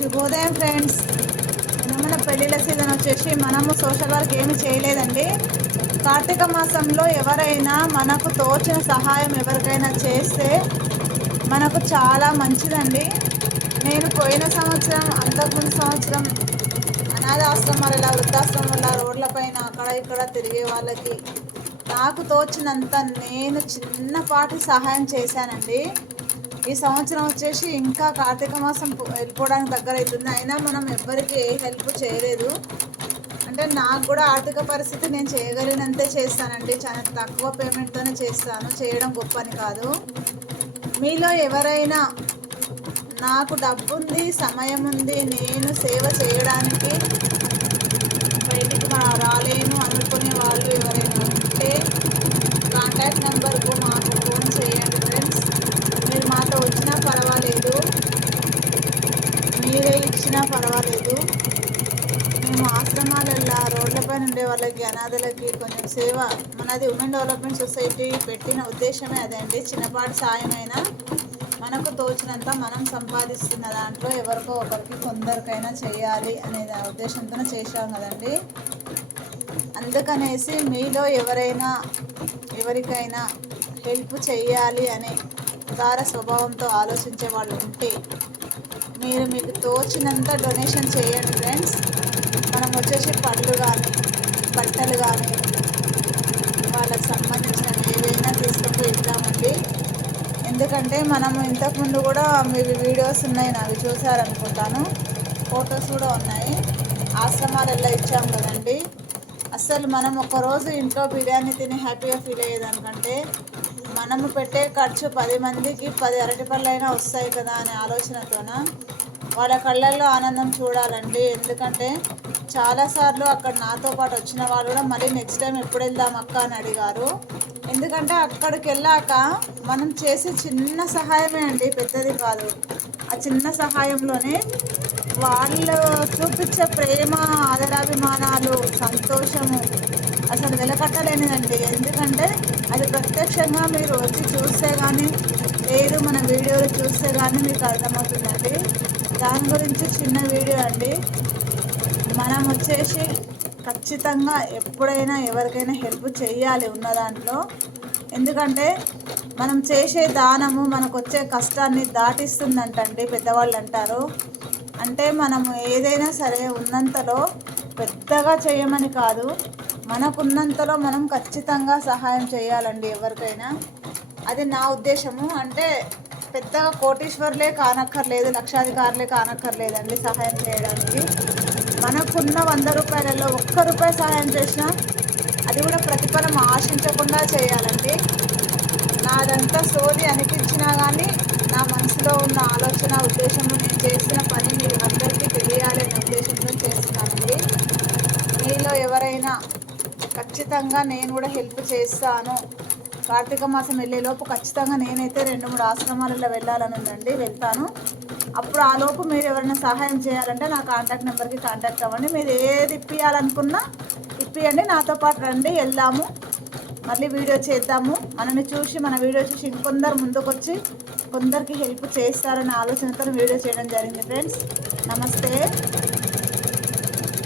శుభోదయం ఫ్రెండ్స్ మన పెళ్ళిళ్ళ సీజన్ వచ్చేసి మనము సోషల్ వర్క్ ఏమి చేయలేదండి. కార్తీక మాసంలో ఎవరైనా మనకు తోచిన సహాయం ఎవరికైనా చేస్తే మనకు చాలా మంచిదండి. నేను పోయిన సంవత్సరం అంతకుముందు సంవత్సరం అనాథాశ్రమాల వృద్ధాశ్రమాల రోడ్లపైన అక్కడ ఇక్కడ తిరిగే వాళ్ళకి నాకు తోచినంత నేను చిన్నపాటి సహాయం చేశానండి. ఈ సంవత్సరం వచ్చేసి ఇంకా కార్తీక మాసం వెళ్ళిపోవడానికి దగ్గర అవుతుంది. అయినా మనం ఎవ్వరికి ఏ హెల్ప్ చేయలేదు. అంటే నాకు కూడా ఆర్థిక పరిస్థితి నేను చేయగలిగినంతే చేస్తానండి. చాలా తక్కువ పేమెంట్తోనే చేస్తాను. చేయడం గొప్ప అని కాదు. మీలో ఎవరైనా నాకు డబ్బు ఉంది సమయం ఉంది నేను సేవ చేయడానికి బయటికి రాలేను అనుకునే వాళ్ళు ఎవరైనా ఉంటే కాంటాక్ట్ నెంబర్కు మాకు ఫోన్ చేయండి ఫ్రెండ్స్ మీరు మాతో వచ్చినా పర్వాలేదు అయినా పర్వాలేదు. మేము ఆశ్రమాలల్లో రోడ్లపైన ఉండే వాళ్ళకి అనాథలకి కొంచెం సేవ మనది ఉమెన్ డెవలప్మెంట్ సొసైటీ పెట్టిన ఉద్దేశమే అదే అండి. చిన్నపాటి సాయమైనా మనకు తోచినంత మనం సంపాదిస్తున్న దాంట్లో ఎవరికో ఒకరికి కొందరికైనా చేయాలి అనే ఉద్దేశంతో చేశాం కదండి. అందుకనేసి మీలో ఎవరైనా ఎవరికైనా హెల్ప్ చేయాలి అనే ఉదార స్వభావంతో ఆలోచించే వాళ్ళు ఉంటే మీరు మీకు తోచినంత డొనేషన్ చేయండి ఫ్రెండ్స్ మనం వచ్చేసి పళ్ళు కానీ బట్టలు కానీ వాళ్ళకి సంబంధించినవి ఏదైనా తీసుకుంటూ ఇద్దామండి ఎందుకంటే మనము ఇంతకుముందు కూడా మీరు వీడియోస్ ఉన్నాయి నావి చూసారనుకుంటాను ఫొటోస్ కూడా ఉన్నాయి. ఆశ్రమాలలో ఇచ్చాం కదండి. అస్సలు మనం ఒకరోజు ఇంట్లో బిర్యానీ తిని హ్యాపీగా ఫీల్ అయ్యేదానికంటే మనము పెట్టే ఖర్చు పది మందికి పది అరటిపళ్ళు అయినా వస్తాయి కదా అనే ఆలోచనతోన వాళ్ళ కళ్ళల్లో ఆనందం చూడాలండి. ఎందుకంటే చాలాసార్లు అక్కడ నాతో పాటు వచ్చిన వాళ్ళు కూడా మళ్ళీ నెక్స్ట్ టైం ఎప్పుడు వెళ్దాం అక్క అని అడిగారు. ఎందుకంటే అక్కడికి వెళ్ళాక మనం చేసే చిన్న సహాయమే అండి పెద్దది కాదు. ఆ చిన్న సహాయంలోనే వాళ్ళు చూపించే ప్రేమ ఆదరాభిమానాలు సంతోషము అసలు వెలకట్టలేనిదండి. ఎందుకంటే ఖచ్చితంగా మీరు వచ్చి చూస్తే కానీ లేదు మన వీడియోలు చూస్తే కానీ మీకు అర్థమవుతుందండి. దాని గురించి చిన్న వీడియో అండి. మనం వచ్చేసి ఖచ్చితంగా ఎప్పుడైనా ఎవరికైనా హెల్ప్ చేయాలి ఉన్న దాంట్లో. ఎందుకంటే మనం చేసే దానము మనకు వచ్చే కష్టాన్ని దాటిస్తుందంటండి పెద్దవాళ్ళు అంటారు. అంటే మనము ఏదైనా సరే ఉన్నంతలో పెద్దగా చేయమని కాదు మనకున్నంతలో మనం ఖచ్చితంగా సహాయం చేయాలండి ఎవరికైనా. అది నా ఉద్దేశము. అంటే పెద్దగా కోటీశ్వర్లే కానక్కర్లేదు లక్షాధికారులే కానక్కర్లేదండి సహాయం చేయడానికి. మనకున్న వంద రూపాయలలో ఒక్క రూపాయి సహాయం చేసినా అది కూడా ప్రతిఫలం ఆశించకుండా చేయాలండి. నాదంతా సోది అనిపించినా కానీ నా మనసులో ఉన్న ఆలోచన ఉద్దేశము నేను చేసిన పని మీరు అందరికీ తెలియాలి అనే ఉద్దేశంతో చేస్తున్నానండి మీలో ఎవరైనా ఖచ్చితంగా నేను కూడా హెల్ప్ చేస్తాను. కార్తీక మాసం వెళ్ళేలోపు ఖచ్చితంగా నేనైతే రెండు మూడు ఆశ్రమాలలో వెళ్ళాలని ఉందండి వెళ్తాను. అప్పుడు ఆ లోపు మీరు ఎవరైనా సహాయం చేయాలంటే నా కాంటాక్ట్ నెంబర్కి కాంటాక్ట్ అవ్వండి. మీరు ఏది ఇప్పియాలనుకున్నా ఇప్పియండి. నాతో పాటు రండి వెళ్దాము. మళ్ళీ వీడియో చేద్దాము. మనల్ని చూసి మన వీడియో చూసి ఇంకొందరు ముందుకొచ్చి కొందరికి హెల్ప్ చేస్తారనే ఆలోచనతో వీడియో చేయడం జరిగింది ఫ్రెండ్స్ నమస్తే.